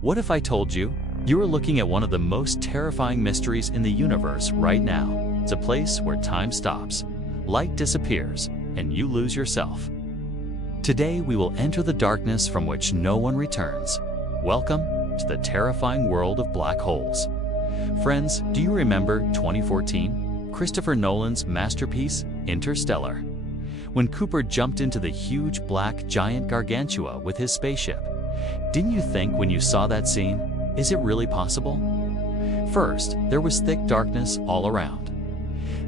What if I told you you are looking at one of the most terrifying mysteries in the universe right now? It's a place where time stops, light disappears, and you lose yourself. Today we will enter the darkness from which no one returns. Welcome to the terrifying world of black holes. Friends, do you remember 2014? Christopher Nolan's masterpiece, Interstellar? When Cooper jumped into the huge black giant Gargantua with his spaceship. Didn't you think when you saw that scene, is it really possible? First, there was thick darkness all around.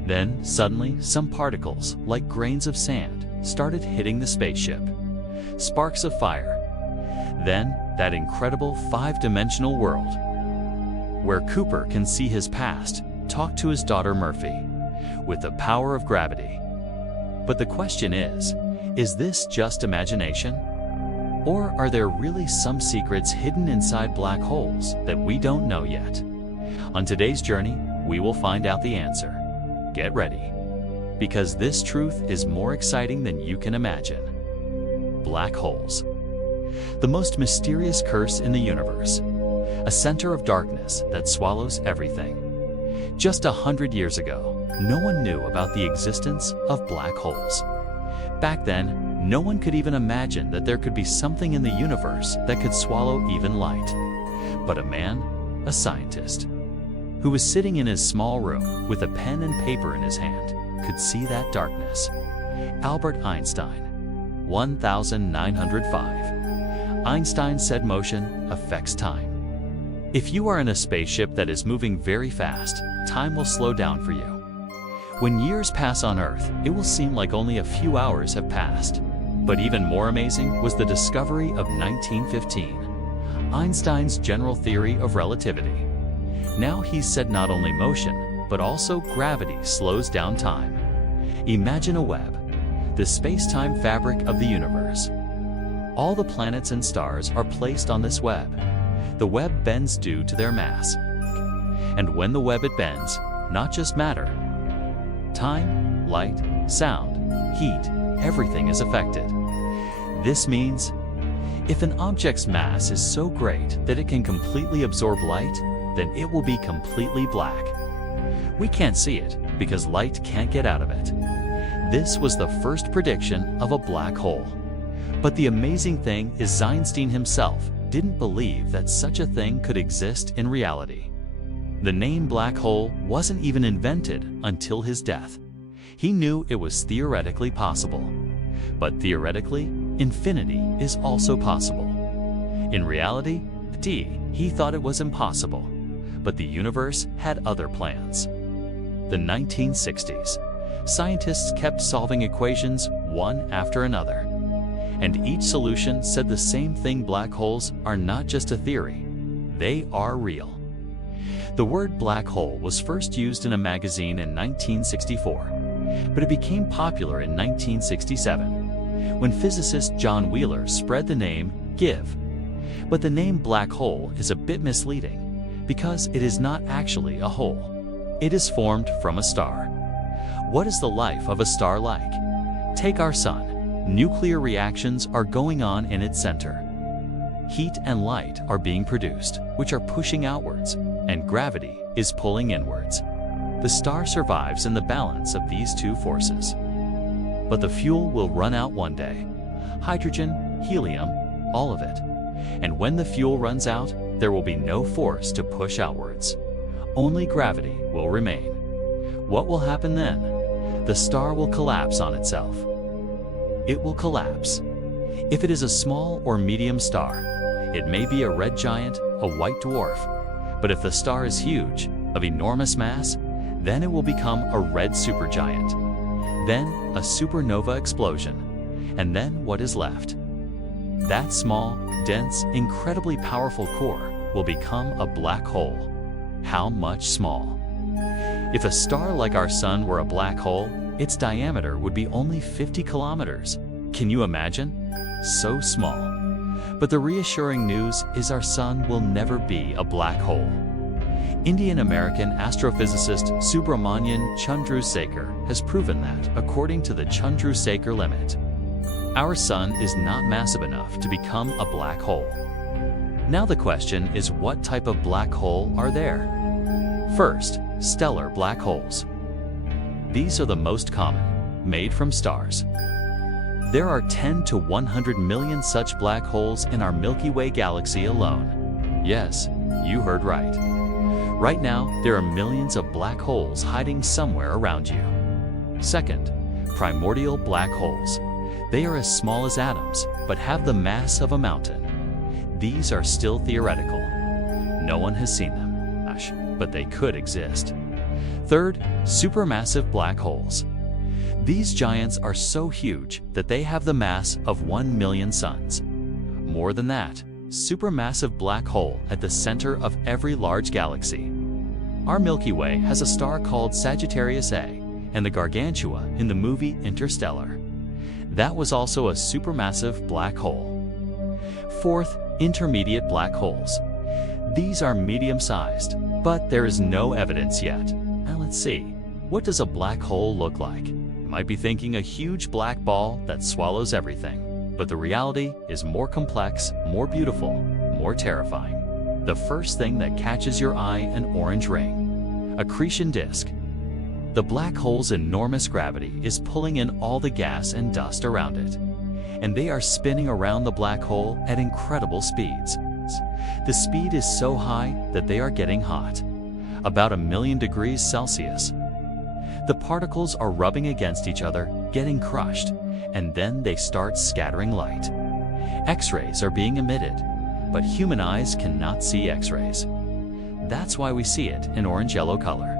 Then, suddenly, some particles, like grains of sand, started hitting the spaceship. Sparks of fire. Then, that incredible five-dimensional world, where Cooper can see his past, talk to his daughter Murphy, with the power of gravity. But the question is this just imagination? Or are there really some secrets hidden inside black holes that we don't know yet? On today's journey, we will find out the answer. Get ready, because this truth is more exciting than you can imagine. Black holes. The most mysterious curse in the universe. A center of darkness that swallows everything. Just 100 years ago, no one knew about the existence of black holes. Back then, no one could even imagine that there could be something in the universe that could swallow even light. But a man, a scientist, who was sitting in his small room with a pen and paper in his hand, could see that darkness. Albert Einstein, 1905. Einstein said motion affects time. If you are in a spaceship that is moving very fast, time will slow down for you. When years pass on Earth, it will seem like only a few hours have passed. But even more amazing was the discovery of 1915, Einstein's general theory of relativity. Now he said not only motion, but also gravity slows down time. Imagine a web, the space-time fabric of the universe. All the planets and stars are placed on this web. The web bends due to their mass. And when the web it bends, not just matter, time, light, sound, heat, everything is affected. This means, if an object's mass is so great that it can completely absorb light, then it will be completely black. We can't see it because light can't get out of it. This was the first prediction of a black hole. But the amazing thing is Einstein himself didn't believe that such a thing could exist in reality. The name black hole wasn't even invented until his death. He knew it was theoretically possible. But theoretically, infinity is also possible. In reality, he thought it was impossible. But the universe had other plans. The 1960s, scientists kept solving equations one after another. And each solution said the same thing: black holes are not just a theory, they are real. The word black hole was first used in a magazine in 1964, but it became popular in 1967, when physicist John Wheeler spread the name GIV. But the name black hole is a bit misleading, because it is not actually a hole. It is formed from a star. What is the life of a star like? Take our sun. Nuclear reactions are going on in its center. Heat and light are being produced, which are pushing outwards, and gravity is pulling inwards. The star survives in the balance of these two forces. But the fuel will run out one day. Hydrogen, helium, all of it. And when the fuel runs out, there will be no force to push outwards. Only gravity will remain. What will happen then? The star will collapse on itself. It will collapse. If it is a small or medium star, it may be a red giant, a white dwarf. But if the star is huge, of enormous mass, then it will become a red supergiant. Then a supernova explosion. And then what is left? That small, dense, incredibly powerful core will become a black hole. How much small? If a star like our sun were a black hole, its diameter would be only 50 kilometers. Can you imagine? So small. But the reassuring news is our sun will never be a black hole. Indian-American astrophysicist Subramanian Chandrasekhar has proven that, according to the Chandrasekhar limit, our sun is not massive enough to become a black hole. Now the question is, what type of black hole are there? First, stellar black holes. These are the most common, made from stars. There are 10 to 100 million such black holes in our Milky Way galaxy alone. Yes, you heard right. Right now, there are millions of black holes hiding somewhere around you. Second, primordial black holes. They are as small as atoms, but have the mass of a mountain. These are still theoretical. No one has seen them, but they could exist. Third, supermassive black holes. These giants are so huge that they have the mass of 1 million suns. More than that, supermassive black hole at the center of every large galaxy. Our Milky Way has a star called Sagittarius A and the Gargantua in the movie Interstellar. That was also a supermassive black hole. Fourth, intermediate black holes. These are medium-sized, but there is no evidence yet. Now let's see, what does a black hole look like? You might be thinking a huge black ball that swallows everything, but the reality is more complex, more beautiful, more terrifying. The first thing that catches your eye, an orange ring. Accretion disk. The black hole's enormous gravity is pulling in all the gas and dust around it, and they are spinning around the black hole at incredible speeds. The speed is so high that they are getting hot, about 1,000,000 degrees Celsius. The particles are rubbing against each other, getting crushed, and then they start scattering light. X-rays are being emitted, but human eyes cannot see X-rays. That's why we see it in orange-yellow color.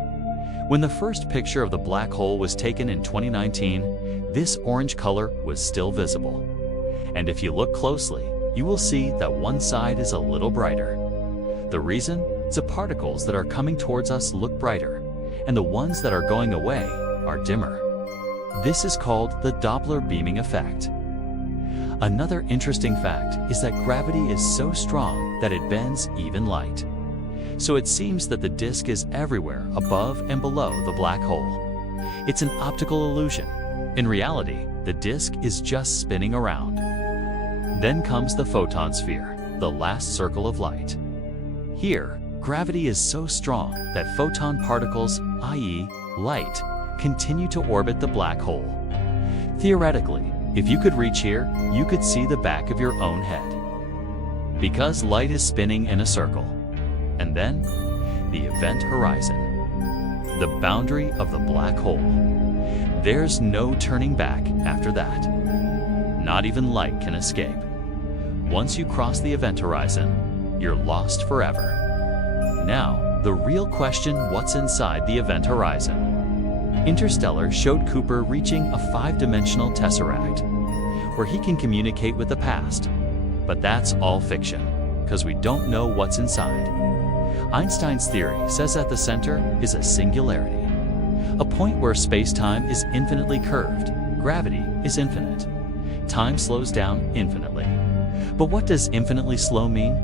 When the first picture of the black hole was taken in 2019, this orange color was still visible. And if you look closely, you will see that one side is a little brighter. The reason? The particles that are coming towards us look brighter, and the ones that are going away are dimmer. This is called the Doppler beaming effect. Another interesting fact is that gravity is so strong that it bends even light. So it seems that the disk is everywhere above and below the black hole. It's an optical illusion. In reality, the disk is just spinning around. Then comes the photon sphere, the last circle of light. Here, gravity is so strong that photon particles, i.e., light, continue to orbit the black hole. Theoretically, if you could reach here, you could see the back of your own head. Because light is spinning in a circle. And then, the event horizon, the boundary of the black hole. There's no turning back after that. Not even light can escape. Once you cross the event horizon, you're lost forever. Now, the real question, what's inside the event horizon? Interstellar showed Cooper reaching a 5-dimensional tesseract, where he can communicate with the past. But that's all fiction, because we don't know what's inside. Einstein's theory says at the center is a singularity, a point where space-time is infinitely curved, gravity is infinite, time slows down infinitely. But what does infinitely slow mean?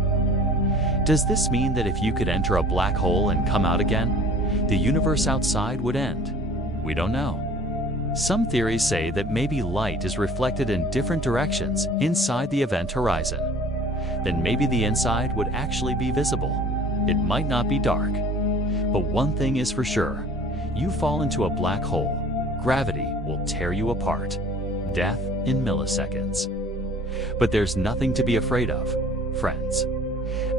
Does this mean that if you could enter a black hole and come out again, the universe outside would end? We don't know. Some theories say that maybe light is reflected in different directions inside the event horizon. Then maybe the inside would actually be visible. It might not be dark. But one thing is for sure, you fall into a black hole, gravity will tear you apart. Death in milliseconds. But there's nothing to be afraid of, friends.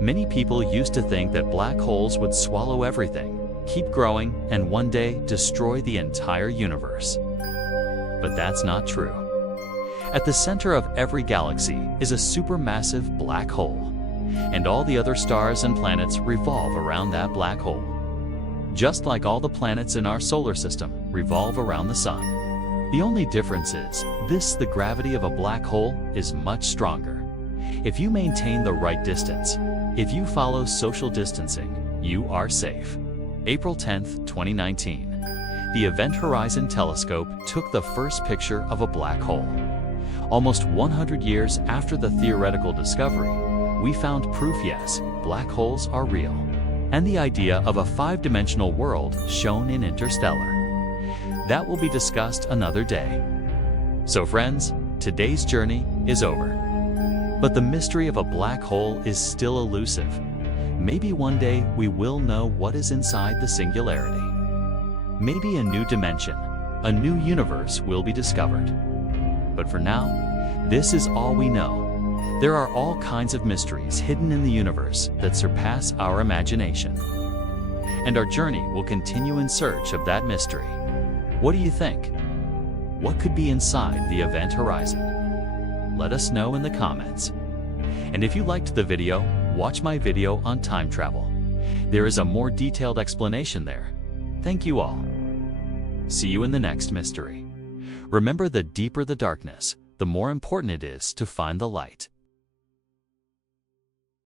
Many people used to think that black holes would swallow everything, keep growing, and one day destroy the entire universe. But that's not true. At the center of every galaxy is a supermassive black hole, and all the other stars and planets revolve around that black hole. Just like all the planets in our solar system revolve around the sun. The only difference is, the gravity of a black hole is much stronger. If you maintain the right distance, if you follow social distancing, you are safe. April 10th, 2019. The Event Horizon Telescope took the first picture of a black hole. Almost 100 years after the theoretical discovery, we found proof, yes, black holes are real. And the idea of a 5-dimensional world shown in Interstellar. That will be discussed another day. So friends, today's journey is over. But the mystery of a black hole is still elusive. Maybe one day we will know what is inside the singularity. Maybe a new dimension, a new universe will be discovered. But for now, this is all we know. There are all kinds of mysteries hidden in the universe that surpass our imagination. And our journey will continue in search of that mystery. What do you think? What could be inside the event horizon? Let us know in the comments. And if you liked the video, watch my video on time travel. There is a more detailed explanation there. Thank you all. See you in the next mystery. Remember, the deeper the darkness, the more important it is to find the light.